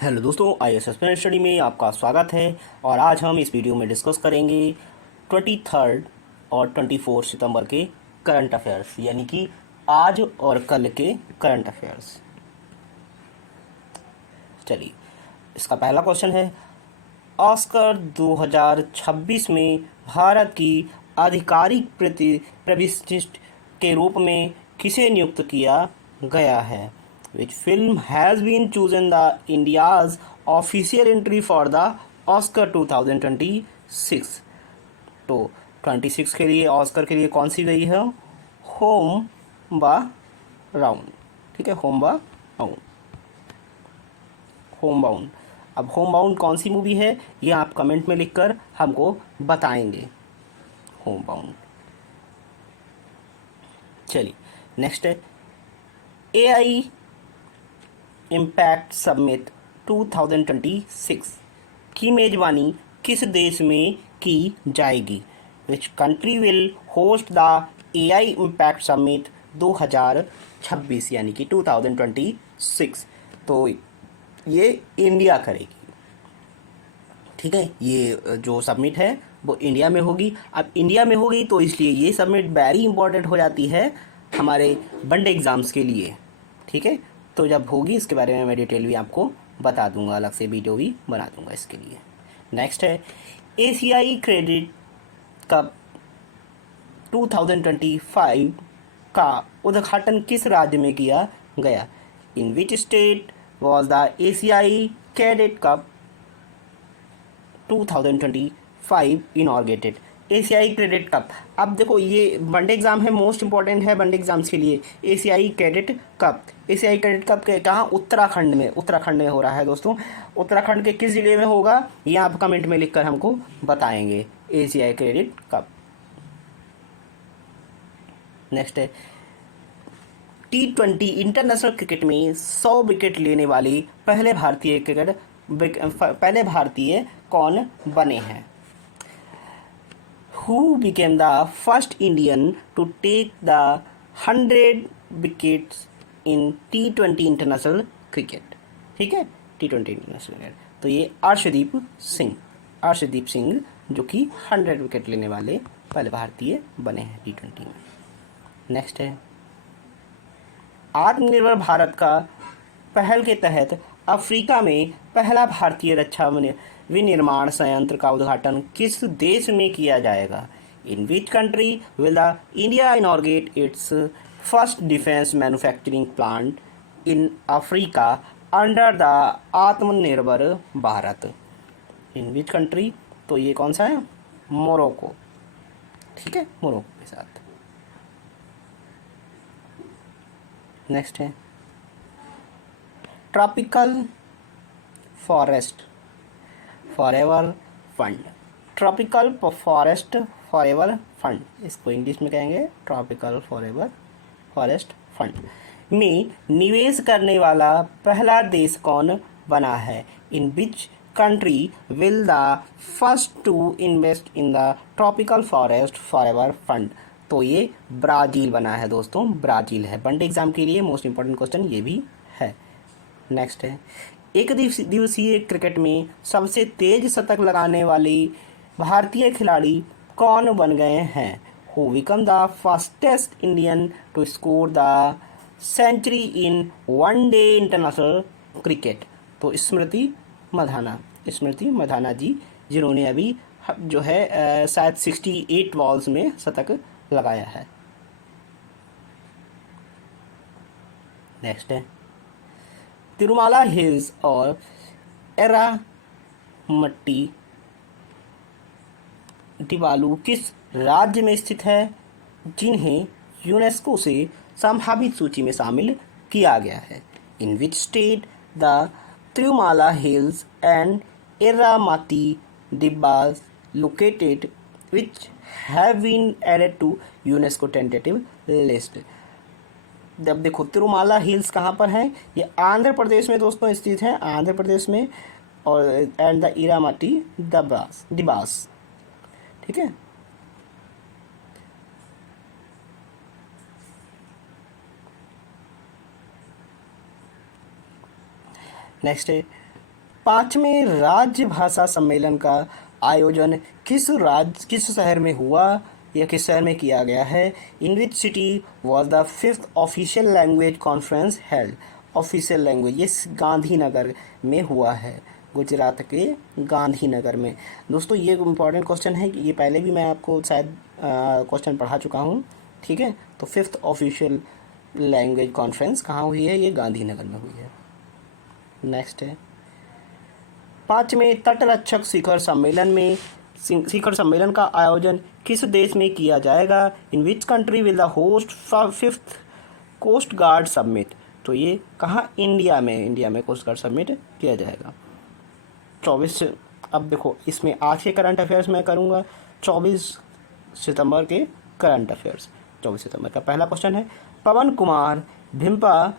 Hello दोस्तों, IAS aspirant study में आपका स्वागत है। और आज हम इस वीडियो में डिस्कस करेंगे 23 और 24 सितंबर के करंट अफेयर्स, यानी कि आज और कल के करंट अफेयर्स। चलिए, इसका पहला क्वेश्चन है, ऑस्कर 2026 में भारत की आधिकारिक प्रतिष्ठित के रूप में किसे नियुक्त किया गया है? Which film has been chosen the India's official entry for the Oscar 2026? तो 26 के लिए ऑस्कर के लिए कौन सी गई है? होम बा राउंड। ठीक है, होम बा राउंड, होम बाउंड। अब होम बाउंड कौन सी मूवी है, ये आप कमेंट में लिखकर हमको बताएंगे। Home bound. चलिए, नेक्स्ट है, AI इम्पैक्ट समिट 2026 की मेजबानी किस देश में की जाएगी? विच country will host the AI impact summit 2026, यानी कि 2026? तो ये इंडिया करेगी। ठीक है, ये जो सबमिट है वो इंडिया में होगी। अब इंडिया में होगी तो इसलिए ये सबमिट वेरी इंपॉर्टेंट हो जाती है हमारे वनडे एग्ज़ाम्स के लिए। ठीक है, तो जब होगी इसके बारे में मैं डिटेल भी आपको बता दूंगा, अलग से वीडियो भी बना दूंगा इसके लिए। नेक्स्ट है, एशियाई क्रेडिट कप 2025 का उद्घाटन किस राज्य में किया गया? In which state was the एशियाई क्रेडिट कप 2025 इनॉर्गेटेड? एशियाई क्रेडिट कप। अब देखो, ये वनडे एग्जाम है, मोस्ट इंपॉर्टेंट है वनडे एग्जाम्स के लिए। एशियाई क्रेडिट कप, एशियाई क्रेडिट कप के कहाँ? उत्तराखंड में, उत्तराखंड में हो रहा है दोस्तों। उत्तराखंड के किस जिले में होगा, ये आप कमेंट में लिखकर हमको बताएंगे। एशियाई क्रेडिट कप। नेक्स्ट है, T20 इंटरनेशनल क्रिकेट में 100 विकेट लेने वाले पहले भारतीय कौन बने हैं? Who became the first Indian to take the 100 wickets in T20 international cricket? ठीक है, T20 इंटरनेशनल क्रिकेट। तो ये अर्शदीप सिंह जो कि 100 विकेट लेने वाले पहले भारतीय बने हैं T20 में। नेक्स्ट है, आत्मनिर्भर भारत का पहल के तहत अफ्रीका में पहला भारतीय रक्षा विनिर्माण संयंत्र का उद्घाटन किस देश में किया जाएगा? In which country will the India inaugurate its first defence manufacturing plant in Africa under the Atmanirbhar Bharat? In which country? तो ये कौन सा है? मोरक्को। ठीक है, मोरक्को के साथ। नेक्स्ट है, tropical forest forever fund. Tropical forest forever fund, इसको इंग्लिश में कहेंगे ट्रॉपिकल फॉरेस्ट फंड में निवेश करने वाला पहला देश कौन बना है? In which country will the first to invest in the tropical forest forever fund? तो ये ब्राज़ील बना है दोस्तों, ब्राज़ील है। वनडे एग्जाम के लिए मोस्ट इंपॉर्टेंट क्वेश्चन ये भी है। नेक्स्ट है, एक दिवसीय क्रिकेट में सबसे तेज शतक लगाने वाली भारतीय खिलाड़ी कौन बन गए हैं? Who become the fastest Indian to score the century in one day international cricket? तो स्मृति मधाना जी, जिन्होंने अभी जो है शायद 68 बॉल्स में शतक लगाया है। नेक्स्ट है, तिरुमाला हिल्स और एरामट्टी दिवालू किस राज्य में स्थित है, जिन्हें यूनेस्को से संभावित सूची में शामिल किया गया है? In which state the Tirumala hills and Erramatti दिबास located which have been added to UNESCO tentative list? जब देखो, तिरुमाला हिल्स कहाँ पर है? ये आंध्र प्रदेश में दोस्तों स्थित है, आंध्र प्रदेश में। और एंड द इरामती दिबास। ठीक है, नेक्स्ट है, पांचवें राज्य भाषा सम्मेलन का आयोजन किस शहर में हुआ या किस शहर में किया गया है? In which city was the fifth official language conference held? Official language ये गांधीनगर में हुआ है, गुजरात के गांधीनगर में। दोस्तों ये इम्पॉर्टेंट क्वेश्चन है, ये पहले भी मैं आपको शायद क्वेश्चन पढ़ा चुका हूँ, ठीक है। तो फिफ्थ ऑफिशियल लैंग्वेज कॉन्फ्रेंस कहाँ हुई है? ये गांधीनगर में हुई है। नेक्स्ट है, पांचवें तटरक्षक शिखर सम्मेलन का आयोजन किस देश में किया जाएगा? In which country will the host fifth coast guard summit? तो ये कहाँ? इंडिया में कोस्ट गार्ड समिट किया जाएगा। 24 अब देखो इसमें आज के करंट अफेयर्स मैं करूँगा 24 सितंबर के करंट अफेयर्स। 24 सितंबर का पहला क्वेश्चन है, पवन कुमार भिम्पा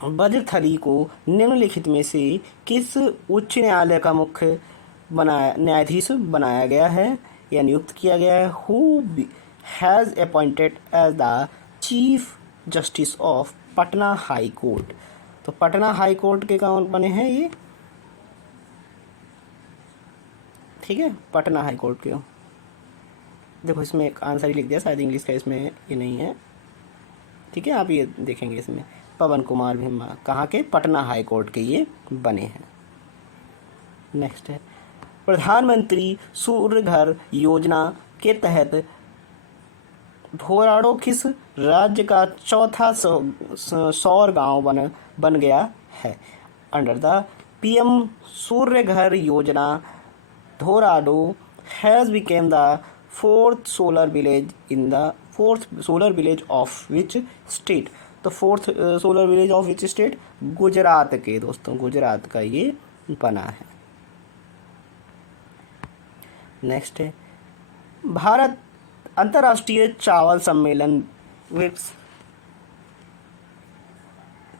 बजथली को निम्नलिखित में से किस उच्च न्यायालय का मुख्य न्यायाधीश बनाया गया है या नियुक्त किया गया है? Who has appointed as the chief justice of Patna high court? तो पटना हाई कोर्ट के कौन बने हैं ये? ठीक है, पटना हाई कोर्ट के। देखो इसमें एक आंसर ही लिख दिया, शायद इंग्लिश का इसमें ये नहीं है, ठीक है। आप ये देखेंगे इसमें पवन कुमार भिम्मा कहाँ के? पटना हाई कोर्ट के ये बने हैं। नेक्स्ट है, प्रधानमंत्री सूर्य घर योजना के तहत धोराड़ो किस राज्य का चौथा सौर गांव बन गया है? Under the PM Surya Ghar Yojana Dhordo has become the fourth solar village of which state? तो fourth solar village of which state? Gujarat के। दोस्तों गुजरात का ये बना है। नेक्स्ट है, भारत अंतर्राष्ट्रीय चावल सम्मेलन विप्स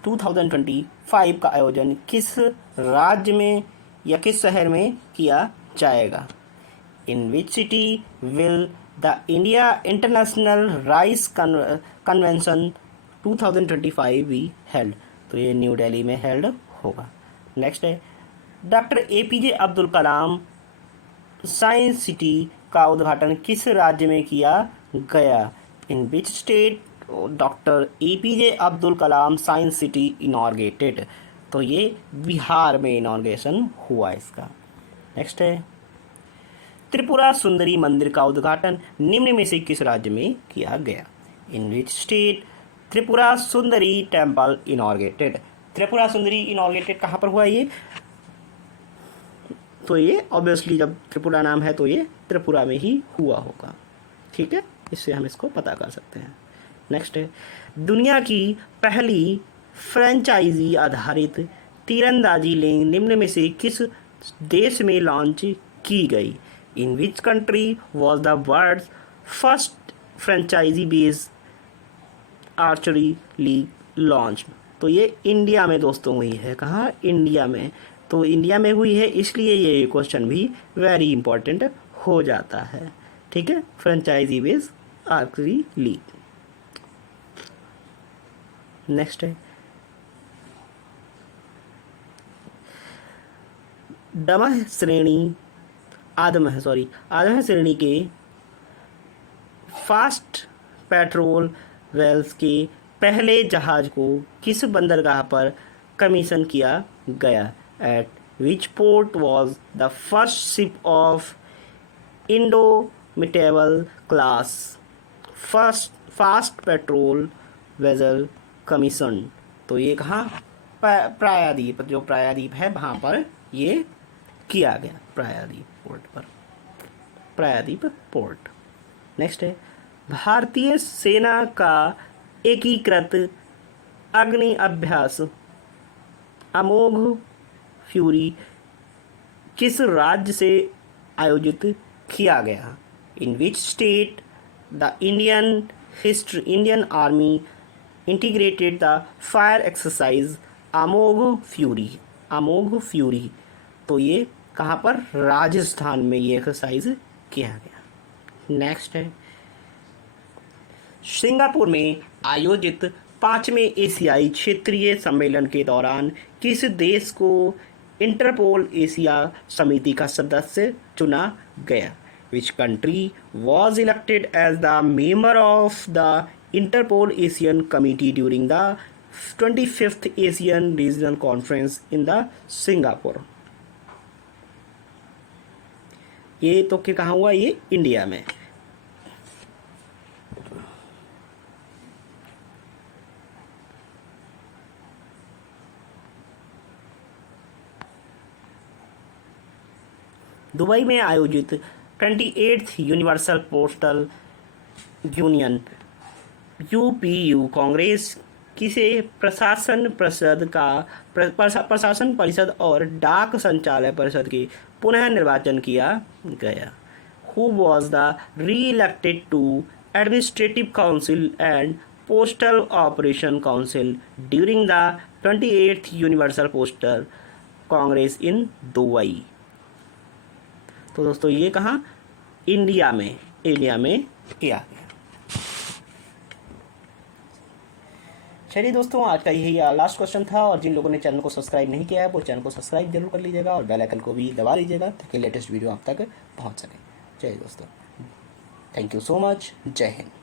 2025 का आयोजन किस राज्य में या किस शहर में किया जाएगा? In which city will the India international rice convention 2025 be held? तो ये न्यू दिल्ली में हेल्ड होगा। नेक्स्ट है, doctor APJ Abdul Kalam science city का उद्घाटन किस राज्य में किया गया? In which state doctor APJ Abdul Kalam science city inaugurated? तो ये बिहार में इनॉर्गेशन हुआ इसका। नेक्स्ट है, त्रिपुरा सुंदरी मंदिर का उद्घाटन निम्न में से किस राज्य में किया गया? In which state Tripura Sundari temple इनॉर्गेटेड? Tripura Sundari इनॉर्गेटेड कहाँ पर हुआ ये? तो ये ऑब्वियसली जब त्रिपुरा नाम है तो ये त्रिपुरा में ही हुआ होगा, ठीक है। इससे हम इसको पता कर सकते हैं। नेक्स्ट है, दुनिया की पहली फ्रेंचाइजी आधारित तीरंदाजी लेंग निम्न में से किस देश में लॉन्च की गई? In which country was the world's first franchise based archery league launch? तो ये इंडिया में दोस्तों हुई है। कहाँ? इंडिया में। तो इंडिया में हुई है, इसलिए ये क्वेश्चन भी वेरी इंपॉर्टेंट हो जाता है, ठीक है। Franchise based archery league. Next है, आदमह श्रेणी के फास्ट पेट्रोल वेल्स के पहले जहाज को किस बंदरगाह पर कमीशन किया गया? Eight which port was the first ship of indomitable class fast patrol vessel commission? तो ये कहाँ? प्रायद्वीप, जो प्रायद्वीप है वहाँ पर ये किया गया, प्रायद्वीप पोर्ट। नेक्स्ट है, भारतीय सेना का एकीकृत अग्नि अभ्यास अमोघ फ्यूरी किस राज्य से आयोजित किया गया? In which state the Indian army integrated the fire exercise Amogh fury? तो ये कहाँ पर? राजस्थान में ये एक्सरसाइज किया गया। नेक्स्ट है, सिंगापुर में आयोजित 5वें एशियाई क्षेत्रीय सम्मेलन के दौरान किस देश को इंटरपोल एशिया समिति का सदस्य चुना गया? Which country was elected as the member of the Interpol Asian committee during the 25th Asian regional conference in the Singapore? ये तो क्या कहाँ हुआ? ये इंडिया में। दुबई में आयोजित 28th universal postal union UPU Congress किसे प्रशासन परिषद और डाक संचालय परिषद की पुनः निर्वाचन किया गया? Who was the re elected to administrative council and postal operation council during the 28th universal postal congress in Dubai? तो दोस्तों ये कहाँ? इंडिया में किया गया। चलिए दोस्तों, आज का यही लास्ट क्वेश्चन था, और जिन लोगों ने चैनल को सब्सक्राइब नहीं किया है वो चैनल को सब्सक्राइब जरूर कर लीजिएगा और बेल आइकन को भी दबा लीजिएगा ताकि लेटेस्ट वीडियो आप तक पहुंच सके। चलिए दोस्तों, थैंक यू सो मच। जय हिंद।